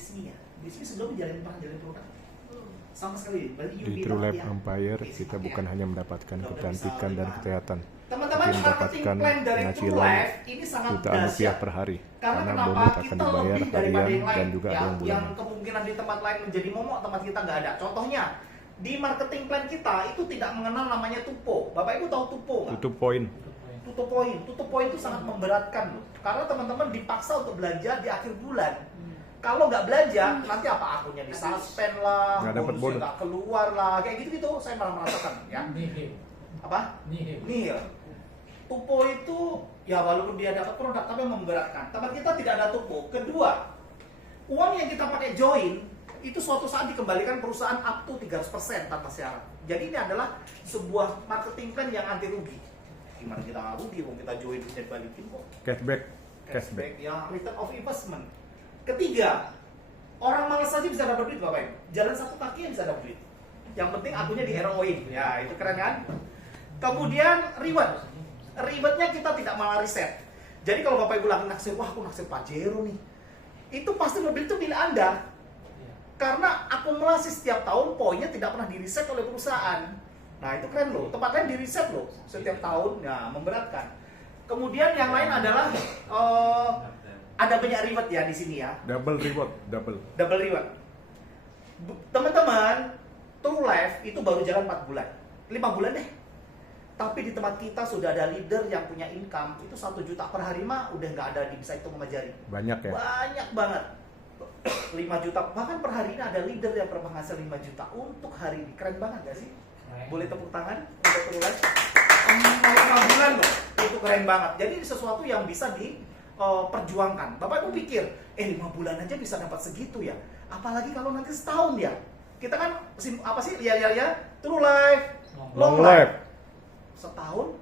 bisnisnya. Bisnis sebelum pernah jalin produk sama sekali. Di True Life Empire kita bukan hanya mendapatkan kecantikan dan kesehatan, tapi mendapatkan penghasilan jutaan rupiah per hari, karena bonus akan dibayar harian dan juga ada yang bulanan. Yang kemungkinan di tempat lain menjadi momok, tempat kita nggak ada. Contohnya di marketing plan kita itu tidak mengenal namanya tupo. Bapak Ibu tahu tupo nggak? Tutup poin. Tutup poin itu sangat memberatkan loh, karena teman-teman dipaksa untuk belanja di akhir bulan. Kalau nggak belanja, nanti apa akunnya disuspend lah, bonusnya nggak keluar lah, kayak gitu-gitu. Saya malah merasakan, ya. Apa? Nihil. Tupo itu, ya walaupun dia dapat produk, tapi memberatkan. Tempat kita tidak ada tupo. Kedua, uang yang kita pakai join, itu suatu saat dikembalikan perusahaan up to 300% tanpa syarat. Jadi ini adalah sebuah marketing plan yang anti rugi. Gimana kita nggak rugi, kita join bisa dibalikin kok. Cashback, ya, return of investment. Ketiga, orang malas saja bisa dapat duit, Bapak Ibu. Jalan satu kaki yang bisa dapat duit. Yang penting akunnya di heroin. Ya, itu keren kan? Kemudian reward. Rewardnya kita tidak malah riset. Jadi kalau Bapak Ibu lagi naksir, wah aku naksir Pajero nih. Itu pasti mobil itu milik Anda. Karena akumulasi setiap tahun poinnya tidak pernah diriset oleh perusahaan. Nah, itu keren loh. Tempat lain diriset loh setiap tahun. Ya, memberatkan. Kemudian yang lain adalah ada banyak reward ya di sini ya. Double reward. Teman-teman, True Life itu baru jalan 4 bulan. 5 bulan deh. Tapi di tempat kita sudah ada leader yang punya income itu 1 juta per hari mah udah nggak ada bisa hitung sama jari. Banyak ya? Banyak banget. 5 juta, bahkan per hari ini ada leader yang berpenghasilan 5 juta untuk hari ini. Keren banget gak sih? Boleh tepuk tangan untuk True Life. 5 bulan loh. Itu keren banget. Jadi sesuatu yang bisa perjuangkan. Bapak Ibu pikir, 5 bulan aja bisa dapat segitu ya. Apalagi kalau nanti setahun ya. Kita kan apa sih? Ya, True Life, Long Life. Setahun,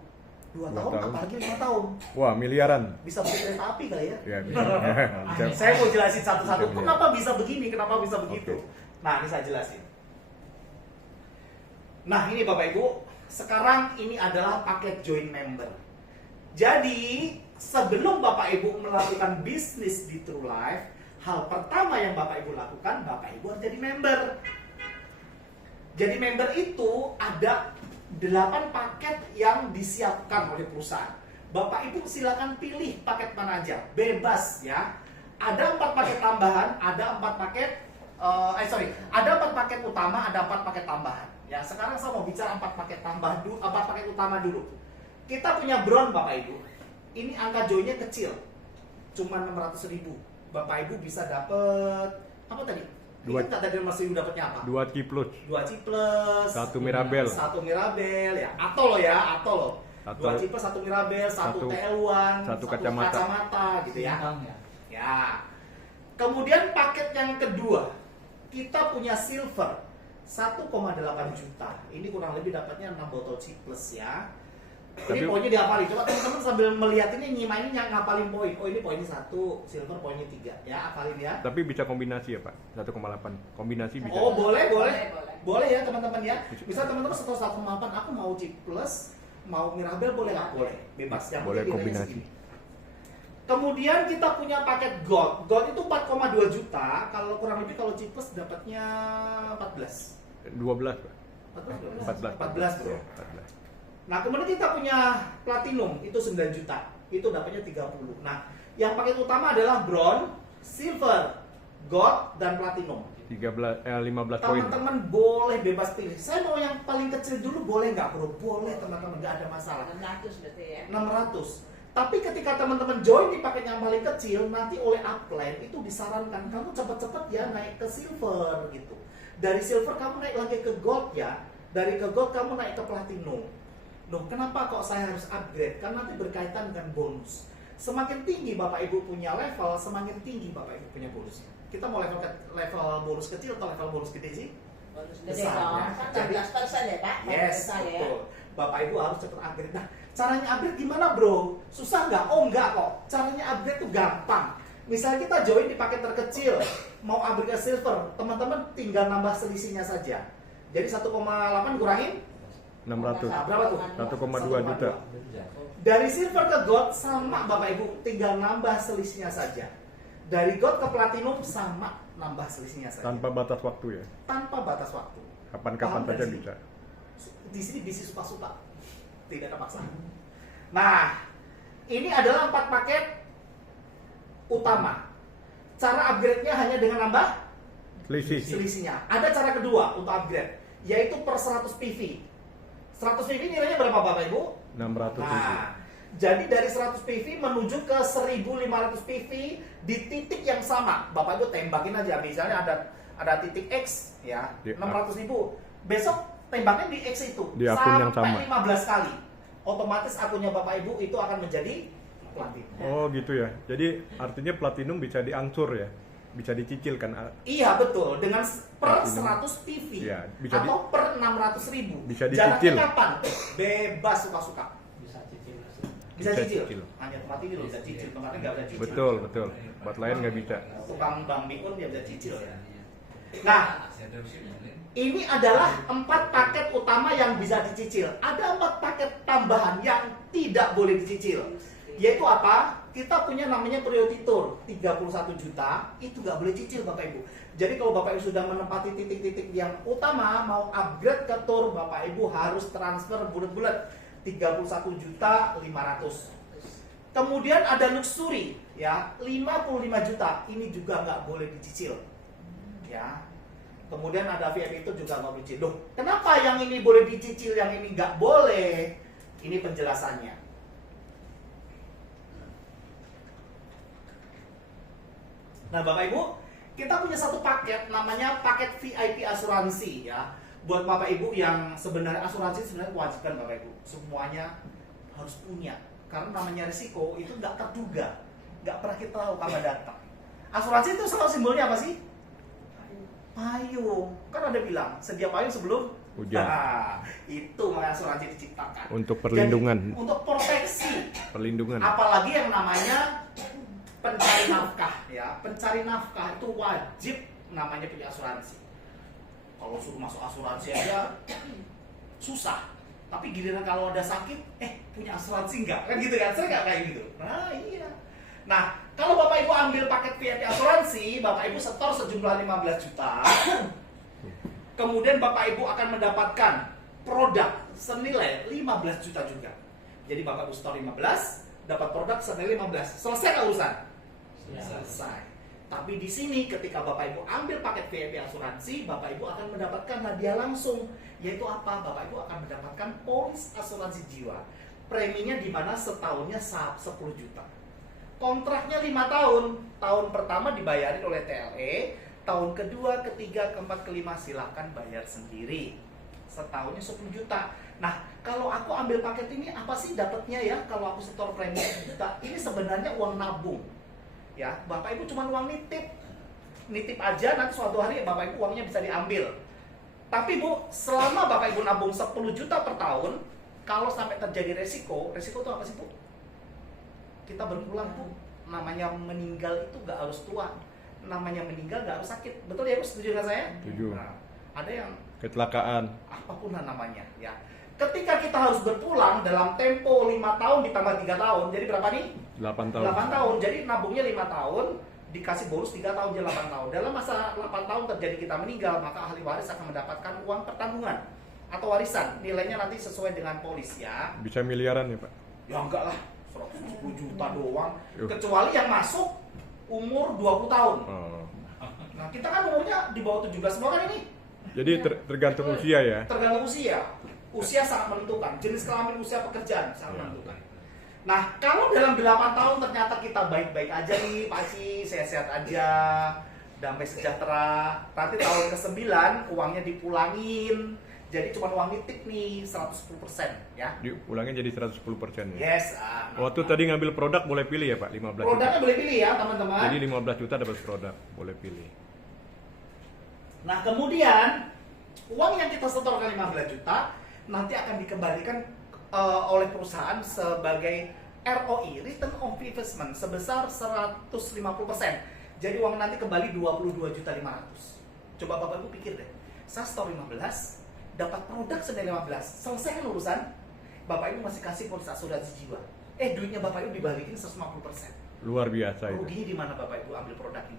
2 tahun, apalagi 5 tahun. Wah, miliaran. Bisa beli kereta api kali ya? Ya, Saya mau jelasin satu-satu. Kenapa bisa begini? Kenapa bisa begitu? Nah, ini saya jelasin. Nah, ini Bapak Ibu. Sekarang ini adalah paket join member. Jadi, sebelum Bapak Ibu melakukan bisnis di True Life, hal pertama yang Bapak Ibu lakukan, Bapak Ibu harus jadi member. Jadi member itu ada 8 paket yang disiapkan oleh perusahaan. Bapak Ibu silakan pilih paket mana aja, bebas ya. Ada 4 paket tambahan, ada 4 paket ada 4 paket utama, ada 4 paket tambahan. Ya, sekarang saya mau bicara 4 paket tambahan dulu, 4 paket utama dulu. Kita punya Bron Bapak Ibu. Ini angka joinnya kecil, cuma 600.000. Bapak Ibu bisa dapat apa tadi? Ini kan tadi Mas Ibu dapatnya apa? 2 ciplus, 1 Mirabel, 1 Mirabel ya, atau loh. 2 ciplus, 1 Mirabel, 1 TL1, 1 kacamata gitu ya. Ya. Kemudian paket yang kedua, kita punya silver 1,8 juta. Ini kurang lebih dapatnya 6 botol ciplus ya. Ini poinnya dihafalin. Coba teman-teman sambil melihat ini nyimain ini ngapalin poin. Oh, ini poinnya 1, silver poinnya 3 ya, hafalin ya. Tapi bisa kombinasi ya Pak? 1,8 kombinasi bisa. Oh, boleh ya teman-teman ya. Bisa teman-teman setelah 1,8 aku mau ciplus, mau Mirabel boleh nggak? Boleh, bebas. Yang boleh kombinasi. Kemudian kita punya paket gold. Gold itu 4,2 juta. Kalau kurang lebih kalau ciplus dapatnya 14. 12 Pak. 14 bro. 14. Nah, kemudian kita punya platinum, itu 9 juta. Itu dapatnya 30. Nah, yang paket utama adalah bronze, silver, gold, dan platinum. 15 poin. Teman-teman boleh bebas pilih. Saya mau yang paling kecil dulu, boleh nggak bro? Boleh teman-teman, nggak ada masalah. 600 berarti ya? 600. Tapi ketika teman-teman join di paket yang paling kecil, nanti oleh upline itu disarankan kamu cepat-cepat ya naik ke silver gitu. Dari silver kamu naik lagi ke gold ya. Dari ke gold kamu naik ke platinum. Loh, kenapa kok saya harus upgrade? Kan nanti berkaitan dengan bonus. Semakin tinggi Bapak Ibu punya level, semakin tinggi Bapak Ibu punya bonusnya. Kita mau level bonus kecil atau level bonus gede sih? Bonus gede Besar, dong. ya. Kan Jadi 14% ya Pak? yes, betul. Bapak Ibu harus cepat upgrade. Nah, caranya upgrade gimana bro? Susah nggak? Oh nggak kok. Caranya upgrade tuh gampang. Misalnya kita join di paket terkecil, mau upgrade ke silver, teman-teman tinggal nambah selisihnya saja. Jadi 1,8 kurangin 600. Nah, berapa tuh? 1,2 juta. Dari silver ke gold sama Bapak Ibu, tinggal nambah selisihnya saja. Dari gold ke platinum sama nambah selisihnya saja. Tanpa batas waktu ya? Tanpa batas waktu. Kapan-kapan Paham saja dari bisa. Di sini bisnis suka-suka, tidak ada paksaan. Nah, ini adalah 4 paket utama. Cara upgrade-nya hanya dengan nambah selisihnya. Ada cara kedua untuk upgrade, yaitu per 100 PV. 100 PV nilainya berapa Bapak Ibu? 600 ribu. Nah, jadi dari 100 PV menuju ke 1500 PV di titik yang sama. Bapak Ibu tembakin aja, misalnya ada titik X ya, 600 ribu. Besok tembaknya di X itu di akun yang sama. sampai 15 kali. Otomatis akunnya Bapak Ibu itu akan menjadi platinum. Oh gitu ya. Jadi artinya platinum bisa diangsur ya, bisa dicicil kan? Iya betul, dengan per Platinum. 100 PV Iya, bisa atau per 600 ribu. Bisa dicicil. Jaraknya kapan? Bebas suka-suka. Bisa cicil. Bisa Bisa cicil. cicil. Hanya tempat ini loh bisa cicil, tempatnya nggak bisa cicil. Betul. Buat lain nggak bisa. Tukang Bang Mikun dia bisa cicil. Nah, ini adalah 4 paket utama yang bisa dicicil. Ada 4 paket tambahan yang tidak boleh dicicil. Yaitu apa? Kita punya namanya priority tour 31 juta, itu nggak boleh cicil Bapak Ibu. Jadi kalau Bapak Ibu sudah menempati titik-titik yang utama, mau upgrade ke tour, Bapak Ibu harus transfer bulat-bulat 31 juta 500. Kemudian ada luxury ya 55 juta, ini juga nggak boleh dicicil. Ya. Kemudian ada VIP itu juga nggak boleh dicicil. Loh, kenapa yang ini boleh dicicil, yang ini nggak boleh? Ini penjelasannya. Nah Bapak Ibu, kita punya satu paket namanya paket VIP asuransi ya. Buat Bapak Ibu yang sebenarnya asuransi sebenarnya kewajiban Bapak Ibu, semuanya harus punya. Karena namanya risiko itu nggak terduga, nggak pernah kita tahu kapan datang. Asuransi itu selalu simbolnya apa sih? Payung. Kan ada bilang sedia payung sebelum hujan. Nah, itu makanya asuransi diciptakan. Untuk perlindungan. Jadi, untuk proteksi. Perlindungan. Apalagi yang namanya pencari nafkah ya, pencari nafkah itu wajib namanya punya asuransi. Kalau suruh masuk asuransi aja susah, tapi giliran kalau ada sakit, punya asuransi enggak? Kan gitu kan, saya nggak kayak gitu. Nah iya. Nah kalau Bapak Ibu ambil paket VIP asuransi, Bapak Ibu setor sejumlah 15 juta, kemudian Bapak Ibu akan mendapatkan produk senilai 15 juta juga. Jadi Bapak Ibu setor 15, dapat produk senilai 15, selesai nggak urusan? Selesai. Tapi di sini ketika Bapak Ibu ambil paket VIP asuransi, Bapak Ibu akan mendapatkan hadiah langsung, yaitu apa? Bapak Ibu akan mendapatkan polis asuransi jiwa. Preminya di mana setahunnya 10 juta. Kontraknya 5 tahun. Tahun pertama dibayarin oleh TLE, tahun kedua, ketiga, keempat, kelima silahkan bayar sendiri. Setahunnya 10 juta. Nah, kalau aku ambil paket ini apa sih dapatnya ya? Kalau aku setor premi 1 juta, ini sebenarnya uang nabung. Ya, Bapak Ibu cuma uang nitip aja, nanti suatu hari Bapak Ibu uangnya bisa diambil. Tapi Bu, selama Bapak Ibu nabung 10 juta per tahun, kalau sampai terjadi resiko itu apa sih Bu? Kita berpulang Bu, namanya meninggal itu gak harus tua, namanya meninggal gak harus sakit. Betul ya Bu, setuju nggak saya? Setuju. Nah, ada yang Kecelakaan. apapun namanya ya. Ketika kita harus berpulang dalam tempo 5 tahun ditambah 3 tahun, jadi berapa nih? 8 tahun. 8 tahun, jadi nabungnya 5 tahun, dikasih bonus 3 tahun, jadi 8 tahun. Dalam masa 8 tahun terjadi kita meninggal, maka ahli waris akan mendapatkan uang pertanggungan atau warisan. Nilainya nanti sesuai dengan polis ya. Bisa miliaran ya Pak? Ya enggak lah, 110 juta doang. Yuh. Kecuali yang masuk umur 20 tahun. Oh. Nah kita kan umurnya di bawah 17 semua kan ini? Jadi tergantung usia ya? Tergantung usia. Usia sangat menentukan, jenis kelamin, usia pekerjaan sangat menentukan. Nah, kalau dalam 8 tahun ternyata kita baik-baik aja nih, Pak Ci, sehat-sehat aja, damai sejahtera. Nanti tahun ke-9 uangnya dipulangin, jadi cuma uang nitip nih 110% ya. Diulangin jadi 110% ya? Yes. Waktu tadi ngambil produk boleh pilih ya Pak? 15 juta? Produknya boleh pilih ya teman-teman. Jadi 15 juta dapat produk, boleh pilih. Nah, kemudian uang yang kita setorkan 15 juta nanti akan dikembalikan oleh perusahaan sebagai ROI, Return on Investment, sebesar 150%. Jadi uang nanti kembali 22.500.000. Coba Bapak Ibu pikir deh, saya store 15, dapat produk senilai 15, selesai kan urusan? Bapak Ibu masih kasih polis asuransi jiwa. Duitnya Bapak Ibu dibalikin 150%. Luar biasa itu. Ruginya di mana Bapak Ibu ambil produk ini?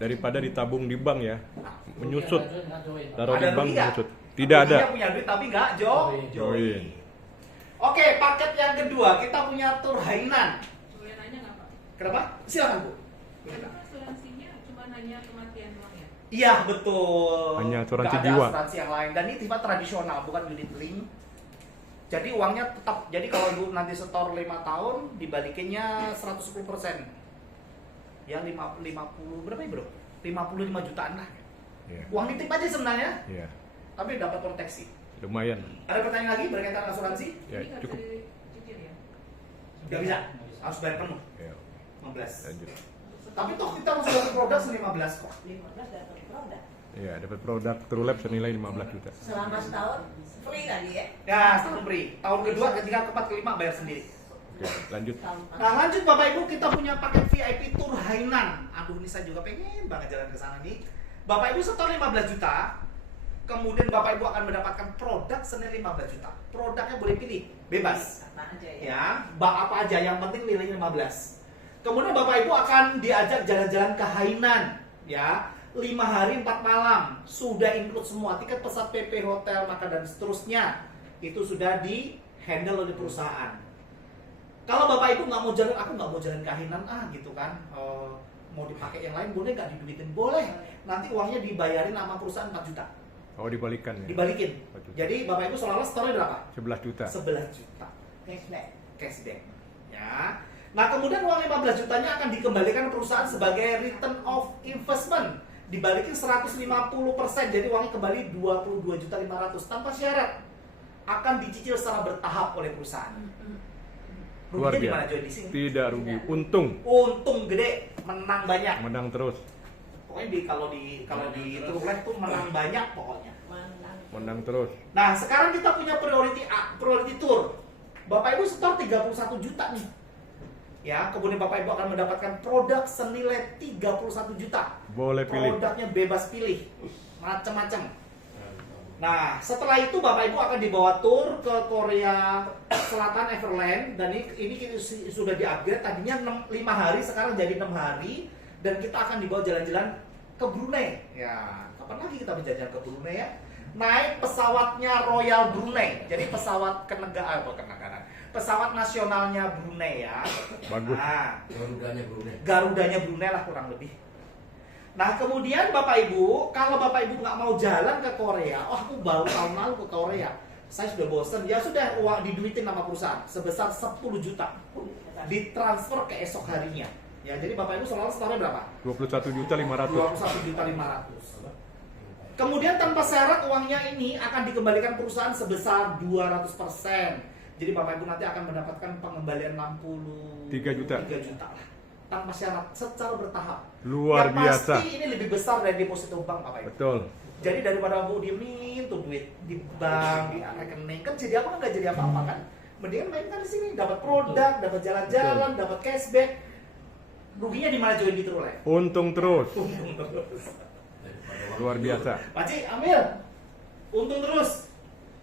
Daripada ditabung di bank ya, menyusut. Taruh di Ada bank rugi nggak? menyusut. Tidak ada. Ruginya punya duit tapi nggak join. Oke, paket yang kedua kita punya tur Hainan. Boleh nanya nggak Pak? Kenapa? Silakan Bu. Itu asuransinya cuma hanya kematian doang ya? Iya betul. Hanya asuransi Nggak ada jiwa. asuransi yang lain dan ini tipe tradisional bukan unit link. Jadi uangnya tetap. Jadi kalau Ibu nanti setor 5 tahun dibalikinnya 110%. Ya 50 berapa ya Bro? 55 jutaan lah. Iya. Uang nitip aja sebenarnya, Iya. tapi dapat proteksi. Lumayan. Ada pertanyaan lagi berkaitan asuransi? Ya, Ini nggak cukup. bisa dicicil ya? Nggak bisa, harus bayar penuh Ya, 15. lanjut. Tapi toh kita masih dapat produk 15 kok. 15 dapat produk. Iya, dapat produk TrueLab senilai 15 juta. Selama setahun free tadi ya. Ya, setahun free. Tahun kedua, ketiga, keempat, kelima bayar sendiri. Oke, lanjut. Nah lanjut Bapak Ibu, kita punya paket VIP Tour Hainan. Aduh ini saya juga pengen banget jalan ke sana nih. Bapak Ibu setor 15 juta, kemudian Bapak Ibu akan mendapatkan produk senilai 15 juta. Produknya boleh pilih, bebas. Apa aja ya. Ya, apa aja, yang penting nilainya 15. Kemudian Bapak Ibu akan diajak jalan-jalan ke Hainan, ya. 5 hari 4 malam, sudah include semua, tiket pesawat, PP, hotel, makan dan seterusnya. Itu sudah di handle oleh perusahaan. Kalau Bapak Ibu nggak mau jalan, aku nggak mau jalan ke Hainan gitu kan, mau dipakai yang lain boleh nggak diduitin? Boleh. Nanti uangnya dibayarin sama perusahaan 4 juta. Oh, dibalikan ya. Dibalikin. 4 juta. Jadi Bapak Ibu seolah-olah setornya berapa? 11 juta. 11 juta. Cashback. Cashback. Ya. Nah kemudian uang 15 jutanya akan dikembalikan ke perusahaan sebagai return of investment. Dibalikin 150%, jadi uangnya kembali 22.500.000 tanpa syarat. Akan dicicil secara bertahap oleh perusahaan. Luar Ruginya di mana biasa. Joy di sini? Tidak rugi, untung. Untung gede, menang banyak. Menang terus. Pokoknya kalau di True Life tuh menang banyak pokoknya. Menang. Menang terus. Nah, sekarang kita punya priority A, priority tour. Bapak Ibu setor 31 juta nih. Ya, kemudian Bapak Ibu akan mendapatkan produk senilai 31 juta. Boleh pilih. Produknya bebas pilih, macam-macam. Nah, setelah itu Bapak Ibu akan dibawa tour ke Korea Selatan Everland dan ini sudah di-upgrade, tadinya 5 hari sekarang jadi 6 hari dan kita akan dibawa jalan-jalan ke Brunei. Ya, kapan lagi kita berjalan ke Brunei ya? Naik pesawatnya Royal Brunei. Jadi pesawat kenegaraan, pesawat nasionalnya Brunei ya. Bagus. Nah, Garudanya Brunei. Garudanya Brunei lah kurang lebih. Nah kemudian Bapak Ibu, kalau Bapak Ibu nggak mau jalan ke Korea, oh aku baru tahun lalu ke Korea, saya sudah bosen, ya sudah uang diduitin sama perusahaan sebesar 10 juta, ditransfer ke esok harinya. Ya jadi Bapak Ibu selalu setornya berapa? 21.500.000. 21.500. Kemudian tanpa syarat uangnya ini akan dikembalikan perusahaan sebesar 200%. Jadi Bapak Ibu nanti akan mendapatkan pengembalian 3 juta. 3 juta lah. Tanpa syarat, secara bertahap. Luar Yang biasa. pasti ini lebih besar dari deposito bank Bapak Ibu. Betul. Jadi daripada Bu diemin tuh duit di bank, di rekening, kan jadi apa, nggak jadi apa-apa kan? Mendingan mainkan di sini, dapat produk, dapat jalan-jalan, dapat cashback. Ruginya di mana join di True Life? Untung terus. Untung terus. Luar biasa. Pakcik, ambil. Untung terus.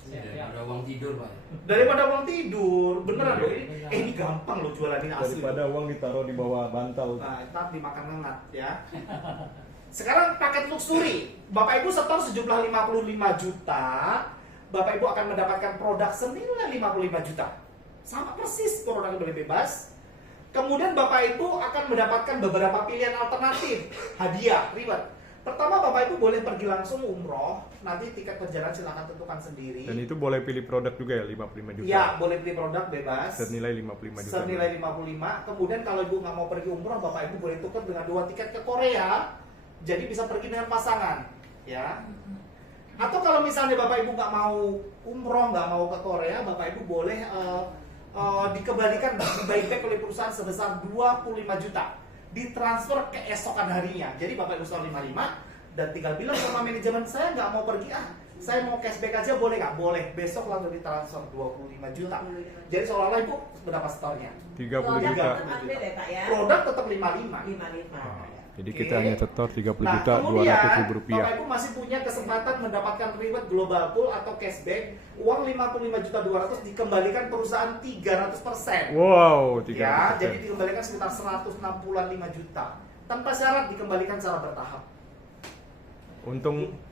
Daripada uang tidur, Pak. Daripada uang tidur, beneran loh ini. Ini gampang loh jualan ini asli. Daripada uang ditaruh di bawah bantal. Nah, ntar dimakan hangat ya. Sekarang paket luxury. Bapak Ibu setor sejumlah 55 juta. Bapak Ibu akan mendapatkan produk senilai 55 juta. Sama persis, produknya boleh bebas. Kemudian Bapak Ibu akan mendapatkan beberapa pilihan alternatif hadiah, reward. Pertama, Bapak Ibu boleh pergi langsung umroh. Nanti tiket perjalanan silakan tentukan sendiri. Dan itu boleh pilih produk juga ya, 55 juta. Iya, boleh pilih produk bebas. Senilai 55 juta. Senilai 55. Kemudian kalau Ibu nggak mau pergi umroh, Bapak Ibu boleh tukar dengan 2 tiket ke Korea. Jadi bisa pergi dengan pasangan, ya. Atau kalau misalnya Bapak Ibu nggak mau umroh, nggak mau ke Korea, Bapak Ibu boleh dikembalikan buyback oleh perusahaan sebesar 25 juta. Ditransfer keesokan harinya. Jadi Bapak Ibu setor 55 dan tinggal bilang sama manajemen, saya nggak mau pergi saya mau cashback aja, boleh nggak? Boleh. Besok langsung ditransfer 25 juta. Jadi seolah-olah Ibu berapa setornya? 30 Produk juta. tetap update ya Pak ya. Produk tetap 55. 55. Jadi Oke. kita hanya setor 30 Nah, juta kemudian 200 ribu rupiah. Bapak Ibu masih punya kesempatan mendapatkan reward global pool atau cashback uang 55 juta 200 dikembalikan perusahaan 300%. Wow, 300%. Ya, jadi dikembalikan sekitar 165 juta. Tanpa syarat dikembalikan secara bertahap.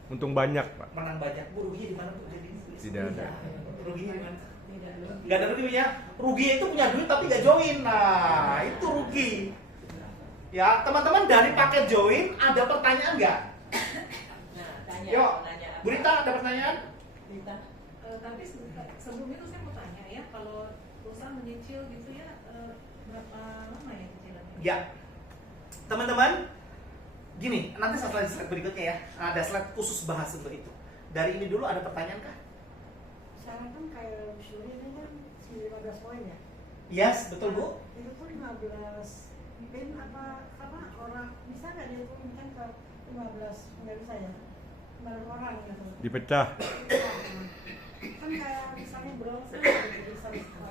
Untung banyak, Pak. Menang banyak. Bu, ruginya di mana Bu? Jadi Tidak ada. Ruginya di mana? Nggak ada ruginya. Rugi itu punya duit tapi nggak join. Nah, itu rugi. Ya, teman-teman dari paket join ada pertanyaan nggak? Nah, tanya. Yuk, Tanya apa? Bu Rita ada pertanyaan? Rita. Tapi sebelum itu saya mau tanya ya, kalau perusahaan menyicil gitu ya, berapa lama ya cicilannya? Ya, teman-teman, gini, nanti slide berikutnya ya, ada slide khusus bahas untuk itu. Dari ini dulu ada pertanyaan kah? Sekarang kan kayak usually ini kan 15 poin ya. Yes, betul Bu. Itu tuh 15 pin apa orang bisa nggak dia turunkan ke 15 nggak bisa ya? 15 orang gitu. Dipecah. Kan kayak misalnya bronze kan nggak bisa.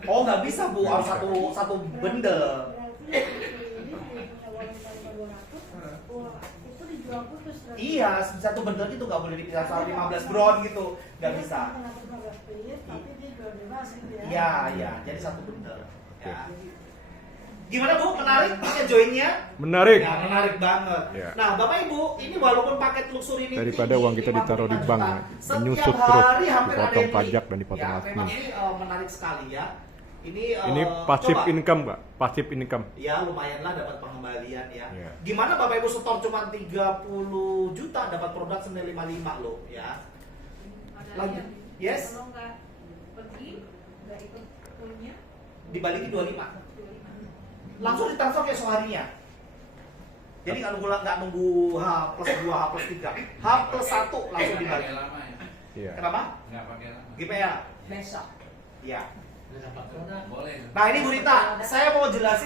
Oh, nggak bisa Bu, harus satu bundle. Berarti ini punya uang 200, wah itu dijual putus. berarti. Iya, satu bundle itu nggak boleh dipisah soal 15 bron gitu, nggak Dia bisa. kena 15 pin, tapi dia jual bebas gitu ya. Iya, iya, jadi satu bundle. Ya. Gimana Bu, menarik paket joinnya? Menarik. Ya, menarik banget. Ya. Nah, Bapak Ibu, ini walaupun paket luxury ini Daripada tinggi, uang kita ditaruh di 55 bank, juta, menyusut setiap terus, hari hampir ada dipotong yang beli. pajak dan dipotong Ya, admin. memang ini menarik sekali ya. Ini Passive coba. income, Pak. Passive income. Ya, lumayan lah dapat pengembalian ya. Ya. Gimana Bapak Ibu setor cuma 30 juta dapat produk senilai 55 loh ya. Ada Lagi. yang Yes. kalau nggak pergi, nggak ikut poolnya, Dibalikin 25. 25. Langsung ditransfer ke harinya. Jadi nggak nunggu H plus 2, H plus 3, H plus 1 langsung Nggak dibalik. pakai lama ya. Iya. Kenapa? Nggak pakai lama. GPA. Besok. Ya. Boleh. Nah ini Bu Rita, saya mau jelasin